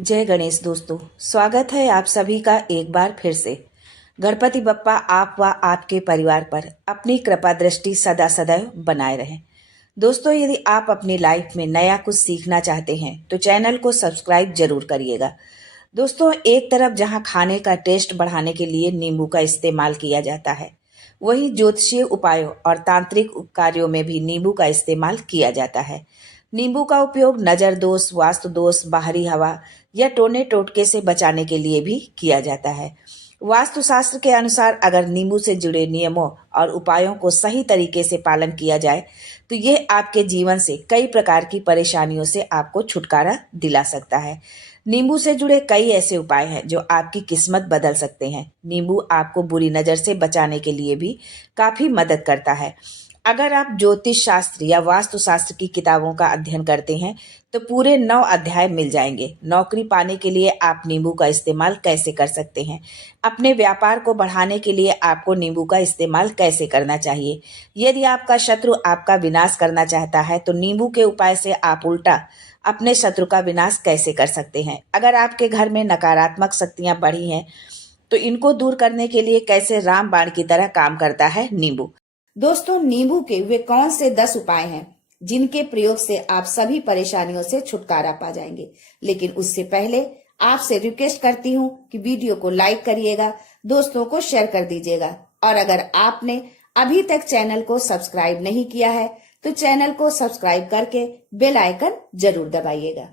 जय गणेश दोस्तों, स्वागत है आप सभी का एक बार फिर से। गणपति बप्पा आप व आपके परिवार पर अपनी कृपा दृष्टि सदा सदैव बनाए रहे। दोस्तों, यदि आप अपनी लाइफ में नया कुछ सीखना चाहते हैं तो चैनल को सब्सक्राइब जरूर करिएगा। दोस्तों, एक तरफ जहां खाने का टेस्ट बढ़ाने के लिए नींबू का इस्तेमाल किया जाता है, वहीं ज्योतिषीय उपायों और तांत्रिक कार्यों में भी नींबू का इस्तेमाल किया जाता है। नींबू का उपयोग नजर दोष, वास्तु दोष, बाहरी हवा या टोने टोटके से बचाने के लिए भी किया जाता है। वास्तुशास्त्र के अनुसार अगर नींबू से जुड़े नियमों और उपायों को सही तरीके से पालन किया जाए तो यह आपके जीवन से कई प्रकार की परेशानियों से आपको छुटकारा दिला सकता है। नींबू से जुड़े कई ऐसे उपाय हैं जो आपकी किस्मत बदल सकते हैं। नींबू आपको बुरी नजर से बचाने के लिए भी काफी मदद करता है। अगर आप ज्योतिष शास्त्र या वास्तु शास्त्र की किताबों का अध्ययन करते हैं तो पूरे 9 अध्याय मिल जाएंगे। नौकरी पाने के लिए आप नींबू का इस्तेमाल कैसे कर सकते हैं, अपने व्यापार को बढ़ाने के लिए आपको नींबू का इस्तेमाल कैसे करना चाहिए, यदि आपका शत्रु आपका विनाश करना चाहता है तो नींबू के उपाय से आप उल्टा अपने शत्रु का विनाश कैसे कर सकते हैं, अगर आपके घर में नकारात्मक शक्तियां बढ़ी हैं तो इनको दूर करने के लिए कैसे रामबाण की तरह काम करता है नींबू। दोस्तों, नींबू के वे कौन से 10 उपाय हैं जिनके प्रयोग से आप सभी परेशानियों से छुटकारा पा जाएंगे। लेकिन उससे पहले आपसे रिक्वेस्ट करती हूँ कि वीडियो को लाइक करिएगा, दोस्तों को शेयर कर दीजिएगा और अगर आपने अभी तक चैनल को सब्सक्राइब नहीं किया है तो चैनल को सब्सक्राइब करके बेल आइकन जरूर दबाइएगा।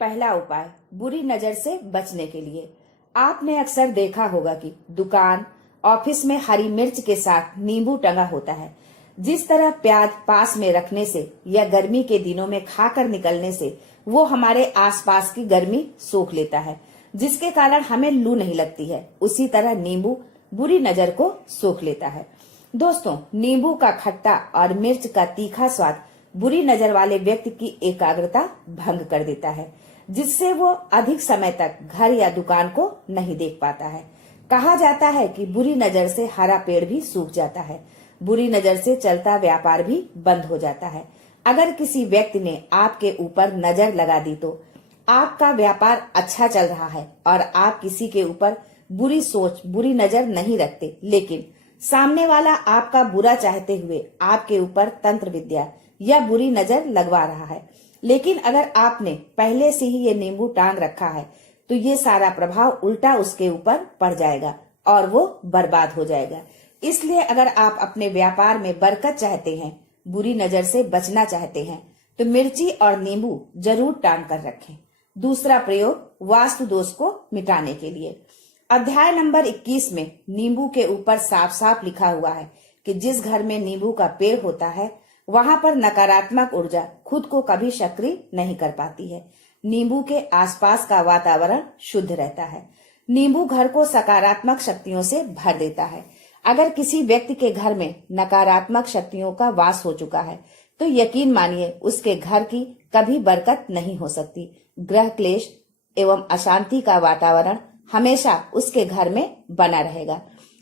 पहला उपाय, बुरी नजर से बचने के लिए। आपने अक्सर देखा होगा कि दुकान, ऑफिस में हरी मिर्च के साथ नींबू टंगा होता है। जिस तरह प्याज पास में रखने से या गर्मी के दिनों में खाकर निकलने से वो हमारे आसपास की गर्मी सोख लेता है, जिसके कारण हमें लू नहीं लगती है, उसी तरह नींबू बुरी नजर को सोख लेता है। दोस्तों, नींबू का खट्टा और मिर्च का तीखा स्वाद बुरी नजर वाले व्यक्ति की एकाग्रता भंग कर देता है, जिससे वो अधिक समय तक घर या दुकान को नहीं देख पाता है। कहा जाता है कि बुरी नजर से हरा पेड़ भी सूख जाता है, बुरी नजर से चलता व्यापार भी बंद हो जाता है। अगर किसी व्यक्ति ने आपके ऊपर नजर लगा दी तो आपका व्यापार अच्छा चल रहा है और आप किसी के ऊपर बुरी सोच, बुरी नजर नहीं रखते, लेकिन सामने वाला आपका बुरा चाहते हुए आपके ऊपर तंत्र विद्या या बुरी नजर लगवा रहा है। लेकिन अगर आपने पहले से ही ये नींबू टांग रखा है तो ये सारा प्रभाव उल्टा उसके ऊपर पड़ जाएगा और वो बर्बाद हो जाएगा। इसलिए अगर आप अपने व्यापार में बरकत चाहते हैं, बुरी नजर से बचना चाहते हैं तो मिर्ची और नींबू जरूर टांग कर रखें। दूसरा प्रयोग, वास्तु दोष को मिटाने के लिए। अध्याय नंबर 21 में नींबू के ऊपर साफ साफ लिखा हुआ है कि जिस घर में नींबू का पेड़ होता है वहां पर नकारात्मक ऊर्जा खुद को कभी सक्रिय नहीं कर पाती है। नींबू के आसपास का वातावरण शुद्ध रहता है। नींबू घर को सकारात्मक शक्तियों से भर देता है। अगर किसी व्यक्ति के घर में नकारात्मक शक्तियों का वास हो चुका है तो यकीन मानिए उसके घर की कभी बरकत नहीं हो सकती। ग्रह क्लेश एवं अशांति का वातावरण हमेशा उसके घर में बना रहेगा।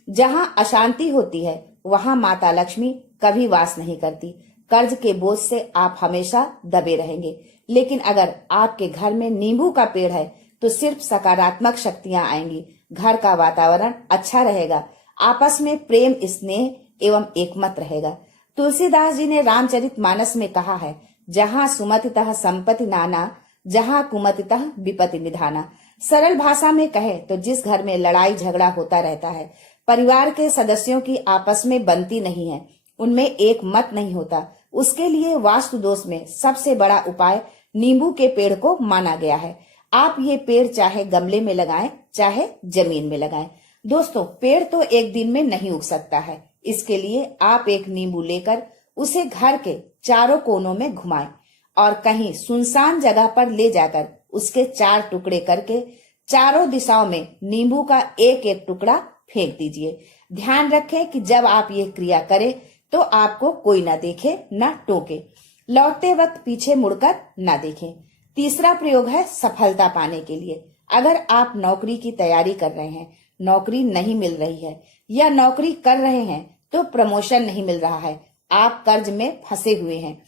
जहाँ अशांति होती है वहाँ माता लक्ष्मी कभी वास नहीं करती। कर्ज के बोझ से आप हमेशा दबे रहेंगे। लेकिन अगर आपके घर में नींबू का पेड़ है तो सिर्फ सकारात्मक शक्तियां आएंगी, घर का वातावरण अच्छा रहेगा, आपस में प्रेम, स्नेह एवं एकमत रहेगा। तुलसीदास जी ने रामचरितमानस में कहा है, जहाँ सुमतितः संपत्ति नाना, जहाँ कुमतितः विपत्ति निधाना। सरल भाषा में कहे तो जिस घर में लड़ाई झगड़ा होता रहता है, परिवार के सदस्यों की आपस में बनती नहीं है, उनमें एक मत नहीं होता, उसके लिए वास्तु दोष में सबसे बड़ा उपाय नींबू के पेड़ को माना गया है। आप ये पेड़ चाहे गमले में लगाएं, चाहे जमीन में लगाएं। दोस्तों, पेड़ तो एक दिन में नहीं उग सकता है, इसके लिए आप एक नींबू लेकर उसे घर के चारों कोनों में घुमाएं और कहीं सुनसान जगह पर ले जाकर उसके 4 टुकड़े करके चारों दिशाओं में नींबू का एक एक टुकड़ा फेंक दीजिए। ध्यान रखें कि जब आप ये क्रिया करें तो आपको कोई ना देखे, ना टोके, लौटते वक्त पीछे मुड़कर ना देखें। तीसरा प्रयोग है सफलता पाने के लिए। अगर आप नौकरी की तैयारी कर रहे हैं, नौकरी नहीं मिल रही है या नौकरी कर रहे हैं तो प्रमोशन नहीं मिल रहा है, आप कर्ज में फंसे हुए हैं,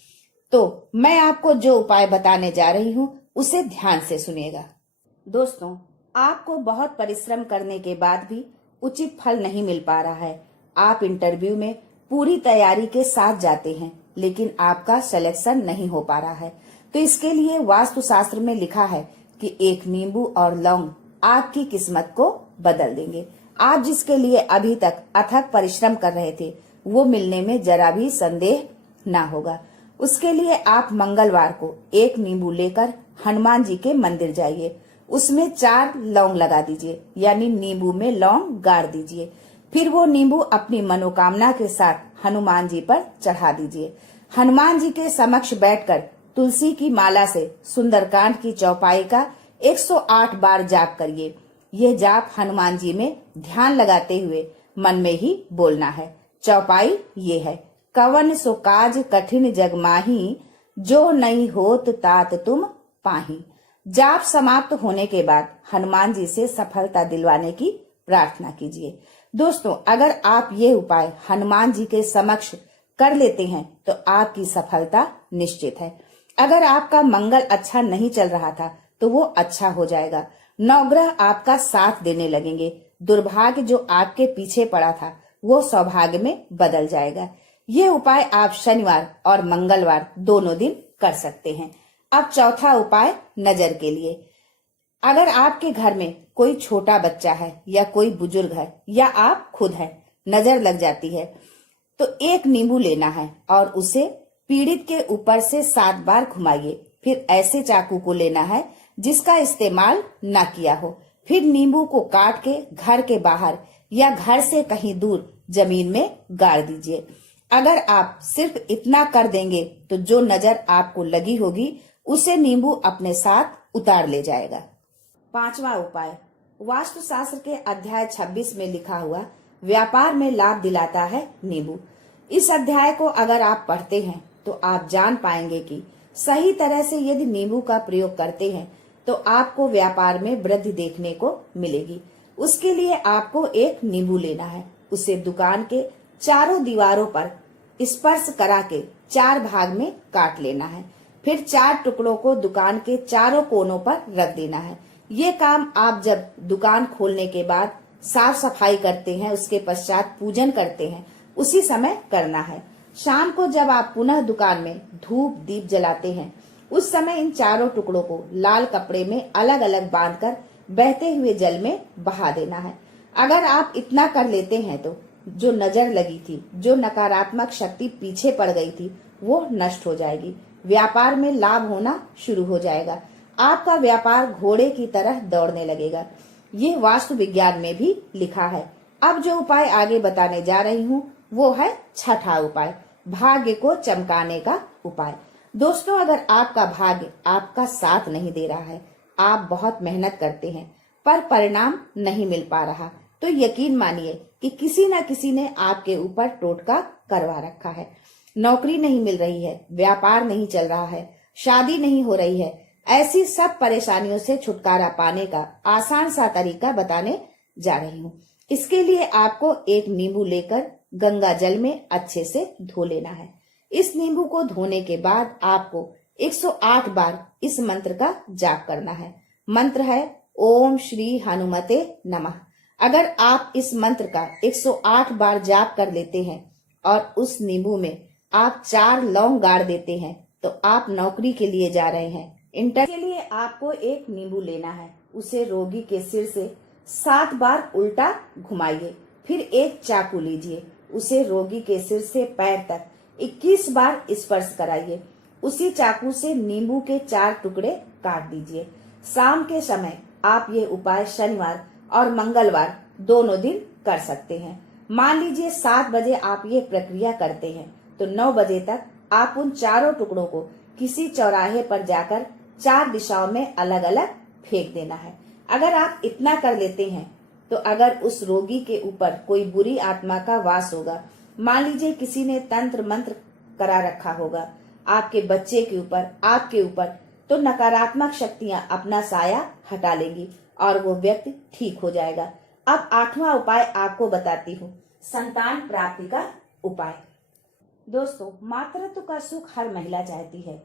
तो मैं आपको जो उपाय बताने जा रही हूँ उसे ध्यान से सुनिएगा। दोस्तों, आपको बहुत परिश्रम करने के बाद भी उचित फल नहीं मिल पा रहा है। आप इंटरव्यू में पूरी तैयारी के साथ जाते हैं, लेकिन आपका सिलेक्शन नहीं हो पा रहा है। तो इसके लिए वास्तुशास्त्र में लिखा है कि एक नींबू और लौंग आपकी किस्मत को बदल देंगे। आप जिसके लिए अभी तक अथक परिश्रम कर रहे थे, वो मिलने में जरा भी संदेह ना होगा। उसके लिए आप मंगलवार को एक नींबू लेकर हनुमान जी के मंदिर जाइए। उसमें 4 लौंग लगा दीजिए, यानी नींबू में लौंग गाड़ दीजिए। फिर वो नींबू अपनी मनोकामना के साथ हनुमान जी पर चढ़ा दीजिए। हनुमान जी के समक्ष बैठकर तुलसी की माला से सुंदरकांड की चौपाई का 108 बार जाप करिए। यह जाप हनुमान जी में ध्यान लगाते हुए मन में ही बोलना है। चौपाई ये है, कवन सो काज कठिन जग माही, जो नहीं होत तात तुम पाही। जाप समाप्त होने के बाद हनुमान जी से सफलता दिलवाने की प्रार्थना कीजिए। दोस्तों, अगर आप ये उपाय हनुमान जी के समक्ष कर लेते हैं तो आपकी सफलता निश्चित है। अगर आपका मंगल अच्छा नहीं चल रहा था तो वो अच्छा हो जाएगा। नवग्रह आपका साथ देने लगेंगे। दुर्भाग्य जो आपके पीछे पड़ा था वो सौभाग्य में बदल जाएगा। ये उपाय आप शनिवार और मंगलवार दोनों दिन कर सकते हैं। अब चौथा उपाय नजर के लिए। अगर आपके घर में कोई छोटा बच्चा है या कोई बुजुर्ग है या आप खुद हैं, नजर लग जाती है, तो एक नींबू लेना है और उसे पीड़ित के ऊपर से 7 बार घुमाइए। फिर ऐसे चाकू को लेना है जिसका इस्तेमाल ना किया हो। फिर नींबू को काट के घर के बाहर या घर से कहीं दूर जमीन में गाड़ दीजिए। अगर आप सिर्फ इतना कर देंगे तो जो नजर आपको लगी होगी उसे नींबू अपने साथ उतार ले जाएगा। 5वां उपाय, वास्तुशास्त्र के अध्याय 26 में लिखा हुआ व्यापार में लाभ दिलाता है नींबू। इस अध्याय को अगर आप पढ़ते हैं तो आप जान पाएंगे कि सही तरह से यदि नींबू का प्रयोग करते हैं तो आपको व्यापार में वृद्धि देखने को मिलेगी। उसके लिए आपको एक नींबू लेना है। उसे दुकान के चारों दीवारों पर स्पर्श करा के 4 भाग में काट लेना है। फिर 4 टुकड़ों को दुकान के चारों कोनों पर रख देना है। ये काम आप जब दुकान खोलने के बाद साफ सफाई करते हैं, उसके पश्चात पूजन करते हैं, उसी समय करना है। शाम को जब आप पुनः दुकान में धूप दीप जलाते हैं, उस समय इन चारों टुकड़ों को लाल कपड़े में अलग अलग बांधकर बहते हुए जल में बहा देना है। अगर आप इतना कर लेते हैं तो जो नजर लगी थी, जो नकारात्मक शक्ति पीछे पड़ गई थी, वो नष्ट हो जाएगी। व्यापार में लाभ होना शुरू हो जाएगा। आपका व्यापार घोड़े की तरह दौड़ने लगेगा। ये वास्तु विज्ञान में भी लिखा है। अब जो उपाय आगे बताने जा रही हूँ वो है 6ठा उपाय, भाग्य को चमकाने का उपाय। दोस्तों, अगर आपका भाग्य आपका साथ नहीं दे रहा है, आप बहुत मेहनत करते हैं पर परिणाम नहीं मिल पा रहा, तो यकीन मानिए कि किसी न किसी ने आपके ऊपर टोटका करवा रखा है। नौकरी नहीं मिल रही है, व्यापार नहीं चल रहा है, शादी नहीं हो रही है। ऐसी सब परेशानियों से छुटकारा पाने का आसान सा तरीका बताने जा रही हूँ। इसके लिए आपको एक नींबू लेकर गंगा जल में अच्छे से धो लेना है। इस नींबू को धोने के बाद आपको 108 बार इस मंत्र का जाप करना है। मंत्र है ओम श्री हनुमते नमः। अगर आप इस मंत्र का 108 बार जाप कर लेते हैं और उस नींबू में आप 4 लौंग गाड़ देते हैं तो आप नौकरी के लिए जा रहे हैं। इंटरव्यू के लिए आपको एक नींबू लेना है। उसे रोगी के सिर से 7 बार उल्टा घुमाइए। फिर एक चाकू लीजिए, उसे रोगी के सिर से पैर तक 21 बार स्पर्श कराइए। उसी चाकू से नींबू के 4 टुकड़े काट दीजिए। शाम के समय आप ये उपाय शनिवार और मंगलवार दोनों दिन कर सकते हैं। मान लीजिए 7 बजे आप ये प्रक्रिया करते हैं तो 9 बजे तक आप उन चारों टुकड़ों को किसी चौराहे पर जाकर 4 दिशाओं में अलग अलग फेंक देना है। अगर आप इतना कर लेते हैं तो अगर उस रोगी के ऊपर कोई बुरी आत्मा का वास होगा, मान लीजिए किसी ने तंत्र मंत्र करा रखा होगा आपके बच्चे के ऊपर, आपके ऊपर, तो नकारात्मक शक्तियां अपना साया हटा लेंगी और वो व्यक्ति ठीक हो जाएगा। अब 8वां उपाय आपको बताती हूँ, संतान प्राप्ति का उपाय। दोस्तों, मातृत्व का सुख हर महिला चाहती है।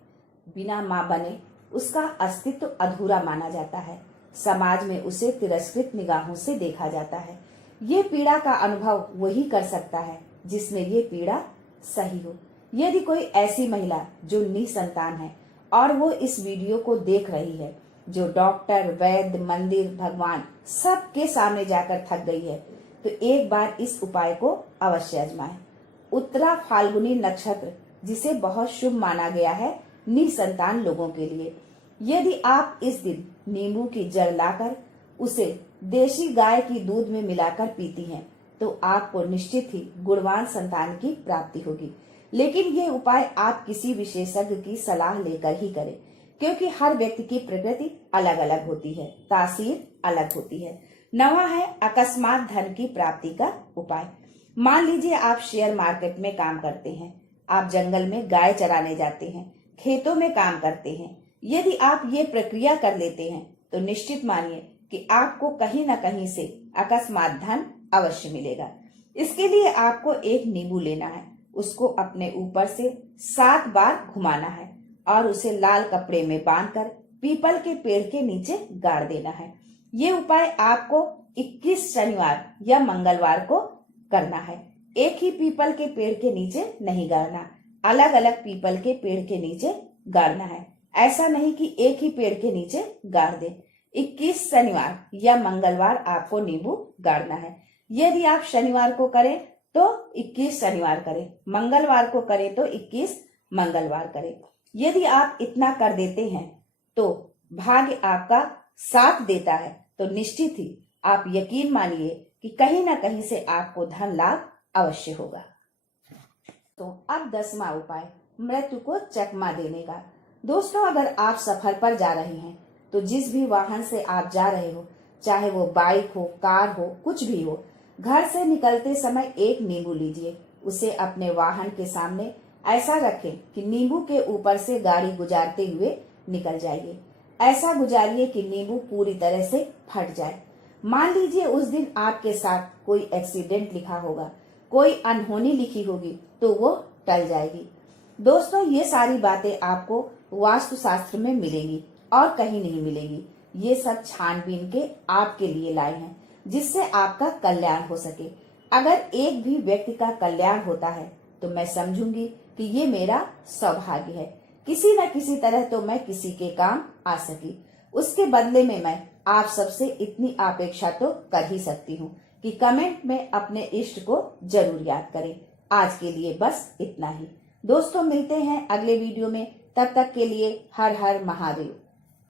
बिना माँ बने उसका अस्तित्व अधूरा माना जाता है। समाज में उसे तिरस्कृत निगाहों से देखा जाता है। ये पीड़ा का अनुभव वही कर सकता है जिसमें ये पीड़ा सही हो। यदि कोई ऐसी महिला जो निसंतान है और वो इस वीडियो को देख रही है, जो डॉक्टर, वैद्य, मंदिर, भगवान सबके सामने जाकर थक गई है, तो एक बार इस उपाय को अवश्य आजमाएं। उत्तरा फाल्गुनी नक्षत्र, जिसे बहुत शुभ माना गया है निसंतान लोगों के लिए। यदि आप इस दिन नींबू की जड़ लाकर उसे देशी गाय की दूध में मिलाकर पीती हैं, तो आपको निश्चित ही गुणवान संतान की प्राप्ति होगी। लेकिन ये उपाय आप किसी विशेषज्ञ की सलाह लेकर ही करें, क्योंकि हर व्यक्ति की प्रकृति अलग अलग होती है, तासीर अलग होती है। 9वां है अकस्मात धन की प्राप्ति का उपाय। मान लीजिए आप शेयर मार्केट में काम करते हैं, आप जंगल में गाय चराने जाते हैं, खेतों में काम करते हैं। यदि आप ये प्रक्रिया कर लेते हैं तो निश्चित मानिए कि आपको कहीं न कहीं से अकस्मात धन अवश्य मिलेगा। इसके लिए आपको एक नींबू लेना है, उसको अपने ऊपर से 7 बार घुमाना है और उसे लाल कपड़े में बांधकर पीपल के पेड़ के नीचे गाड़ देना है। ये उपाय आपको 21 शनिवार या मंगलवार को करना है। एक ही पीपल के पेड़ के नीचे नहीं गाड़ना, अलग अलग पीपल के पेड़ के नीचे गाड़ना है। ऐसा नहीं कि एक ही पेड़ के नीचे गाड़ दे। 21 शनिवार या मंगलवार आपको नींबू गाड़ना है। यदि आप शनिवार को करें तो 21 शनिवार करें, मंगलवार को करें तो 21 मंगलवार करें। यदि आप इतना कर देते हैं तो भाग्य आपका साथ देता है, तो निश्चित ही आप यकीन मानिए कि कहीं ना कहीं से आपको धन लाभ अवश्य होगा। तो अब 10वां उपाय, मृत्यु को चकमा देने का। दोस्तों, अगर आप सफर पर जा रहे हैं तो जिस भी वाहन से आप जा रहे हो, चाहे वो बाइक हो, कार हो, कुछ भी हो, घर से निकलते समय एक नींबू लीजिए, उसे अपने वाहन के सामने ऐसा रखें कि नींबू के ऊपर से गाड़ी गुजारते हुए निकल जाइए। ऐसा गुजारिए कि नींबू पूरी तरह से फट जाए। मान लीजिए उस दिन आपके साथ कोई एक्सीडेंट लिखा होगा, कोई अनहोनी लिखी होगी, तो वो टल जाएगी। दोस्तों, ये सारी बातें आपको वास्तुशास्त्र में मिलेंगी और कहीं नहीं मिलेगी। ये सब छानबीन के आपके लिए लाए हैं, जिससे आपका कल्याण हो सके। अगर एक भी व्यक्ति का कल्याण होता है तो मैं समझूंगी कि ये मेरा सौभाग्य है। किसी न किसी तरह तो मैं किसी के काम आ सकी। उसके बदले में मैं आप सबसे इतनी अपेक्षा तो कर ही सकती हूँ कि कमेंट में अपने इष्ट को जरूर याद करें। आज के लिए बस इतना ही। दोस्तों, मिलते हैं अगले वीडियो में। तब तक के लिए हर हर महादेव।